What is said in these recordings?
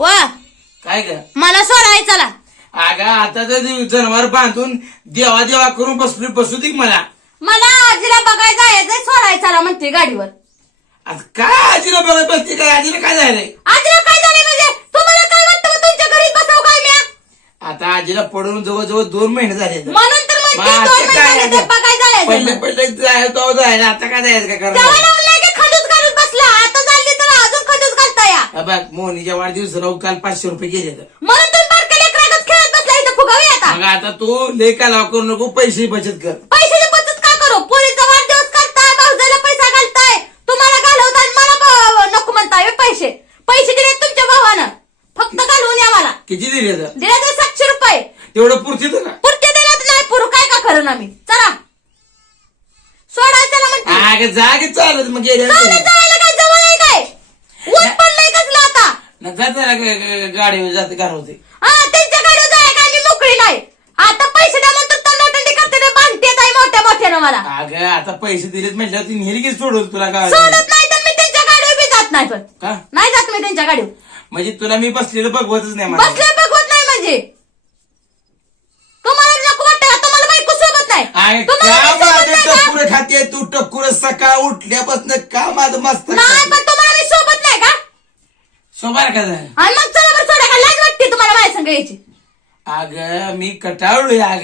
वा. काय ग? मला सोडाय चला. अगं आता तर ते जनावर बांधून देवा देवा करून बसलो बसू दे मला. मला आजीला बघाय जायचंय सोडाय चला म्हणते गाडीवर. आता काय आजीला बघत बसते काय? आजीला काय झालंय? आजीला काय झाले म्हणजे? तुम्हाला काय वाटतं तुमच्या घरी बसव काय म्या आता आजीला पडून जवळजवळ दोन महिने झाले म्हणून तर म्हणते आता दोन महिने झाले बघाय जायचं. पहिले जायचं आता काय जायचं? काय करणार लावून की खडूस घालून बसला आता चालली तर अजून खडूस घालता या हा बघ मोहनीच्या वाढदिवसाला काल पाचशे रुपये गेले तर म्हणून तुम्ही बारक्या लेकरागत खेळत बसला इथं फुगावी आता. मग आता तू लेखा लाव करू नको पैसे बचत कर. पैशाची बचत का करू? पोरीचा वाढदिवस करताय भाऊजाला पैसा घालताय. तुम्हाला घालवताय आणि मला ब- नको म्हणताय पैसे. पैसे दिले तुमच्या भावानं. फक्त घालवून या मला. किती दिले तर? दिले तर सातशे रुपये. तेवढं पुरते का पुरते दिले तर नाही पुरू काय का करू आम्ही चला. सोडाय चला म्हणते. अगं जा की चालत मग गेले चालत जायला काय जवळ आहे काय ऊन पडलंय कसलं जाते गाडीवर जाते घर होते हा जाय मी मोकळी नाही. आता पैसे द्या म्हणतात तर नोटंडी करते ते बांधते ताई मोठ्या मोठ्यानं मला. अगं आता पैसे दिलेत म्हटलं ती नेली की सोडून तुला काय सोडत नाही तर मी त्यांच्या गाडीवर बी जात नाही पण. का? नाही जात मी त्यांच्या गाडीवर. म्हणजे तुला मी बसलेलं बघवतच नाही मला बसले बघवत नाही म्हणजे. तुम्हाला नको वाटतं का? तुम्हाला बायको सोबत नाही. अरे तुम्हाला का मी सोबत माझं नाही का? टक्कुर खाते? तू टक्कुर सकाळ उठल्यापासून का माझं मस्त नाही पण तुम्हाला का झालं आणि मग चला बरं सोडा का लाज वाटते तुम्हाला माझ्या संग यायची? अगं मी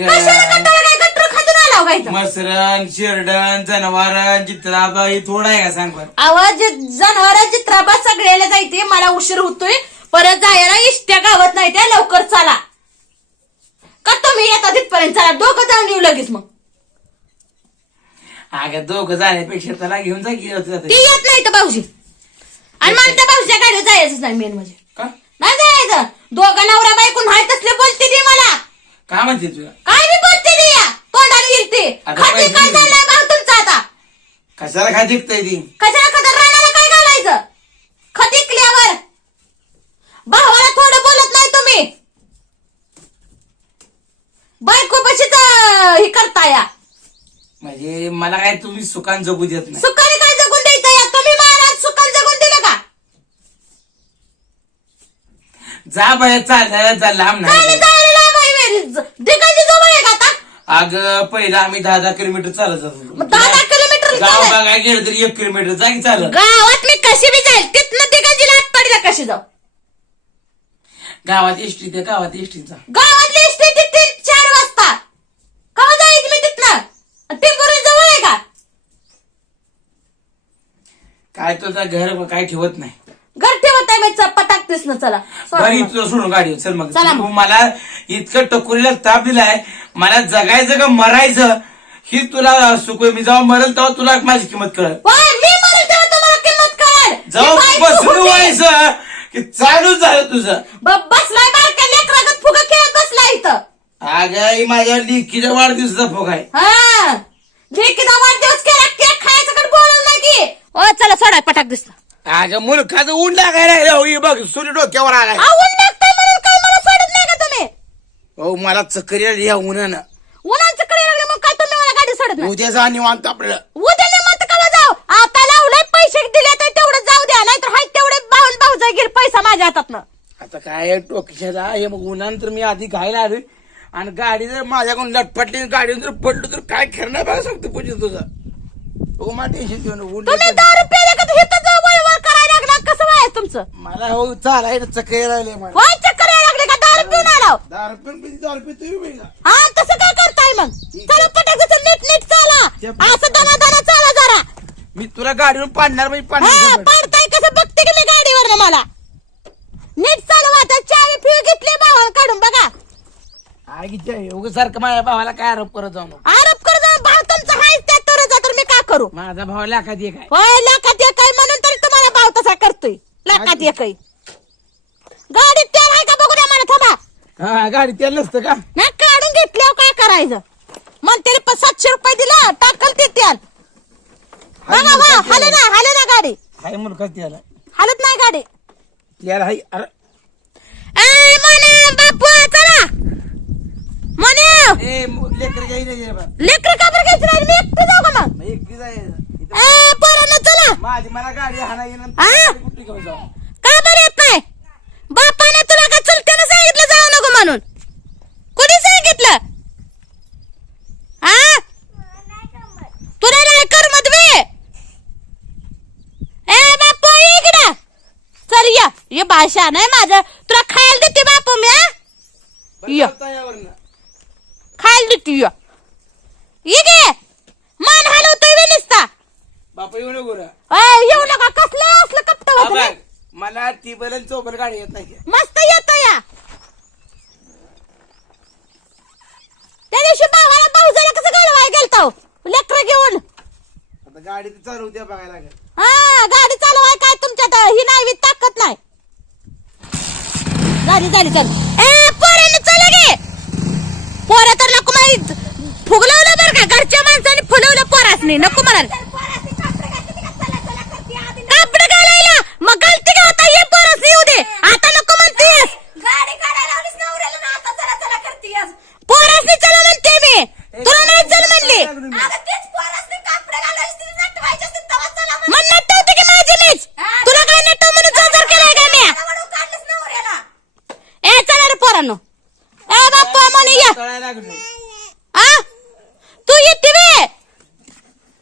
कशाला अगं. कंटाळा? काय गट्टर खातून आला हो गायचं मसरण शिरडण जनावर चित्राबाई थोडा आहे का सांग बरं? आवाज जनावर चित्राबा सगळ्याला जायते मला उशीर होतोय. परत जायला इष्ट्या गावत नाही त्या लवकर चला. का तुम्ही येता तिथपर्यंत? चला दोघं जाऊन येऊ लगेच मग. अगं दोघं जाण्यापेक्षा त्याला घेऊन जा की ती येत नाही तर भाऊजी? आणि मला जायचंच नाही मेन म्हणजे. का? नाही जायचं. दोघं नवरा बायकून हाय तसले बोलते ती मला. काय म्हणते तुला काय बी बोलते ती या. तोंडाने येईल ते आता खाते पैसे काय दिले. झालंय भाऊ तुमचा आता? कशाला काय ती? कशाला खतर राहण्याला काय घालायचं? खत इकल्यावर. भावाला थोडं बोलत नाही तुम्ही. बायको पशीच हे करता या. म्हणजे मला काय तुम्ही सुखान जगू देत नाही. सुखाने काय जगून द्यायचं या तुम्ही महाराज सुखान जगून दिलं का जा बाहेर चाल जा लांब नाही. दिगाची जवळ आहे का आता? अगं पहिला आम्ही दहा दहा किलोमीटर चालत मग जातो दहा दहा किलोमीटर गाव चालत. बघायला गेलं तरी एक किलोमीटर जा की चालत. गावात मी कशी बी जाईल तिथनं दिगाची लाट पडला कशी जाऊ? गावात एसटी त्या गावात एसटीचा गावातली एसटी तिथे चार वाजता. कवा जायचं मी तिथनं? टिंबुरी जवळ आहे का? काय तुझा घर काय ठेवत नाही. टाकतेस ना चला. बरी. तुला सोडून गाडी चल मग. चला मग. तू मला इतकं टकुरीला ताप दिलाय मला जगायचं का मरायचं ही तुला सुख मी जेव्हा मरेल तेव्हा तुला माझी किंमत कळल. होय, मी मरेल तेव्हा तुम्हाला किंमत कळेल. व्हायचं की चालूच झालं तुझं. ब- बसलाय बारक्या लेकरागत फुगा खेळत बसलाय इथं. अगं ही माझ्या लिखीच्या वाढदिवसाचा फोक आहे. हा लेकीचा वाढदिवस केला केक खायचं कडे बोलवलं नाही की सोडा पटाक दिसला? अगं मुलखाचं ऊन लागायला राहिलं हो, हे बघ सूर्य डोक्यावर आलाय. आवड लागतंय म्हणून काय मला सोडत नाही का तुम्ही? हो मला चक्कर यायला या उन्हानं. उन्हाचं कडे लागलं मग काय तुम्ही मला गाडी सोडत नाही? उद्या जा निवांत आपल्याला उद्या निमंत कवा जाऊ? आता लावलंय पैसे दिले तर तेवढं जाऊ द्या नाहीतर हाय तेवढे बाहून भाऊ जाईल पैसा माझ्या हातातनं. आता काय टोकीशाला हे मग उन्हानंतर मी आधी घायला आलोय. आणि गाडी जर माझ्याकडून लटपटली गाडीवर जर पडलो तर काय खरं बघा सांगतो पूजन तुझं. हो मला टेन्शन घेऊन तुम्ही पडलं. दहा तुमचं मला हो चालाय चक्कर मला. वाय चक्कर यायला लागले का? दारू पिऊन आलाव दहा रुपये दहा रुपये तुम्ही हा तसं काय करताय मग? चला पटाक नीट नीट चाला. असं दना दना चाला जरा. मी तुला गाडीवरून पाडणार म्हणजे हा पाडणार पाडताय कसं? बघते की मी गाडीवर मला. नीट चालवा आता चावी फिव घेतली भावाला काढून बघा. उग सारखं माझ्या भावाला काय आरोप करत जाऊ नको. आरोप कर जाऊन भाव तुमचा हाय त्या तर मी का करू? माझा भाव लाखात एक आहे. होय लाखात लाखात एक गाडीत तेल आहे का बघू द्या मला थांबा. हा गाडी तेल नसतं का? नाही काढून घेतल्यावर काय करायचं? म्हणते प- सातशे रुपये दिला टाकल ते तेल. बघा वा हले ना हले ना गाडी. हाय मुलगा तेल. आहे. हलत नाही गाडी. तेल हाय अरे. ए म्हणे बापू चला. म्हणे ए लेकर घ्यायला बा. लेकर का बरं घ्यायचं नाही? मी एकटं जाऊ का मग? मग एकटी जायचं. इथं ए का बर येत नाही? बापाने तुला का चुलत्याने सांगितलं जाऊ नको म्हणून? कोणी सांगितलं? तुला ए बापू ये चल भाषा नाही माझं. तुला खायला देते बापू मी खायला देते येऊ नको. अय, येऊ नका. कसलं असलं कपट हा होत मला टिबल आणि चोबल गाडी येत नाही मस्त येत या. त्या दिवशी भावाला भाऊजाला कसं घालवाय गेलतो? लेकर घेऊन. आता गाडी तर चालू द्या बघायला लागेल. हा गाडी चालवाय काय तुमच्यात? ही नाही बी ताकद नाही. झाली झाली झाली. ए पोरांनी चला गे. पोरं तर नको माहीत फुगलवलं बरं का? घरच्या माणसाने फुलवलं पोरासनी. नको म्हणाल कापड घालायला मग गलती का आता ये पोरस येऊ दे आता नको म्हणतेस गाडी काढायला लावलीस नवऱ्याला ना आता चला चला करतीयस पोरासनी चला म्हणते मी तुला नाही चल म्हणली अगं तेच पोरासने कापडं घालायला तिने नटवायचे असते तेव्हा चला म्हणून. मग नटवते की माझी मीच तुला काय नटव म्हणून जोर केलाय का मी मला म्हणून काढलंस नवऱ्याला ए चला रे पोरांनो ए बाप्पा म्हणे या तळायला लागलो आ तू येते बे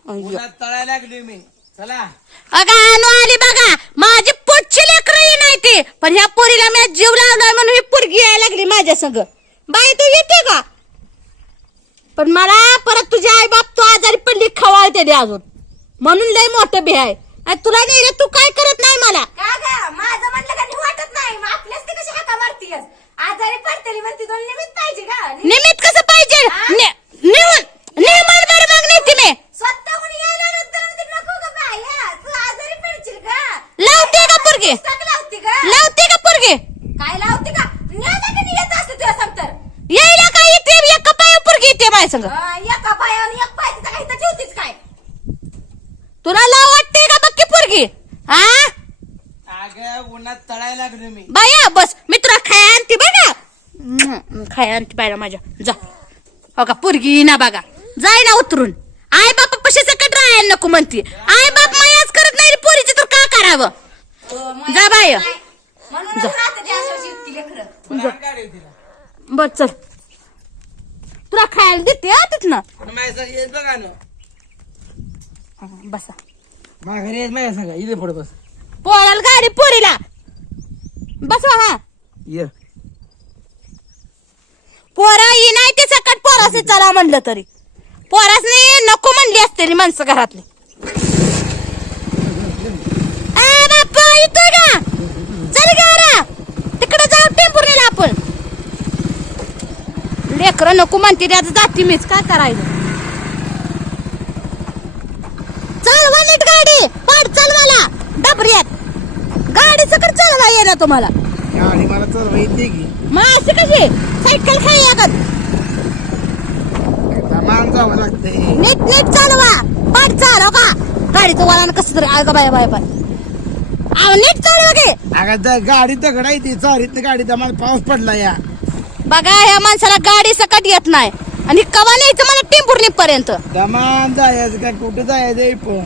अय्यो. उन्हात तळायला लागली मी चला. अगं आली बघा. माझी पोटची लेकरं नाही ती. पण ह्या पोरीला मी जीव लावलाय म्हणून ही पोरगी यायला लागली माझ्या संग. बाई तू येते का? पण मला परत तुझे आई बाप तू आजारी पडली खवाळते दे अजून. म्हणून लय मोठं बे आहे. आणि तुला नाही रे तू काय करत नाही मला? का ग? माझं म्हणलं का वाटत नाही मग आपल्याच ते कशी हाका मारतीयस आजारी पडतेली म्हणती दोन निमित्त पाहिजे का निमित्त कसं पाहिजे ने- नेऊन नेमन बरं मग नाही तुम्ही स्वतःहून यायला नंतर म्हणते नको ग बाया तू आजारी पडशील का लावते का पोरगी पुस्तक लावती का लावते का पोरगी काय लावती का न्यायला का नाही येत असते तुझ्या सांगतर यायला काय येते एका पाया पोरगी येते माझ्या संग एका पायावर एक पाय काही तर ठेवतीच काय? तुला लाव वाटते का बघ की पोरगी? हा अगं उन्हात तळायला लागलो मी. बाया बस. मी तुला खाय आणते बघा खाय आणते बायला माझ्या. जा. हो का पोरगी ना बघा. जाय ना उतरून. आई बाप पशी सकट राहायला नको म्हणते. आई बाप मायाच करत नाही पोरीची तर का करावं? जा बाय. म्हणून राहते त्या अशी युक्ती लेकरं पण आण गाडी तिला बर चल. तुला खायला देते हा तिथनं. येत बघा ना. हं, बसा. माघारी येत माझ्या सांगा. इथे पुढे बस. पोराला गाडी पोरीला. बसवा हा. ये. पोरा ही नाही ते सकट पोरासे चला म्हणलं तरी. पोरासने नको म्हणली असते रे माणसं घरातली. ए बाप्पा येतोय का? चल तिकडे जाऊ टेम्पोरीला आपण. लेकरं नको म्हणते त्याचं जाती मीच काय करायचं? चालवा नीट गाडी पाड चालवाला डबऱ्यात गाडी सकट चालवा ये ना तुम्हाला. गाडी मला चालवा येते की. मग अशी कशी? सायकल खाई लागत मान जावं लागतंय. नीट नीट चालवा. पाठ चालव का? गाडीचं वळण कसं तरी अगं बाय बाय बाय. अहो नीट चालवा की अगं गाडी दगडा चारीत गाडी मला पाऊस पडला या. बघा ह्या माणसाला गाडी सकट येत नाही. आणि कवा न्यायचं मला टेंभुर्णी पर्यंत दमान जायचं कुठं जायचं पण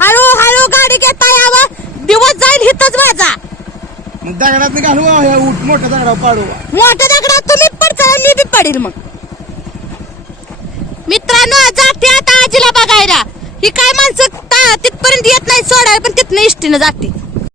हळू हळू गाडी घेता यावं. दिवस जाईल हिथच माझा. मग दगडात घालू हे उठ मोठा दगडा पाडू मोठ्या दगडात तुम्ही पडचा मी बी पडेल मग. मित्रांनो जाते आता आजीला बघायला. ही काय माणसं ता- तिथपर्यंत येत नाही सोडायला पण तिथनं इष्टीनं जाते.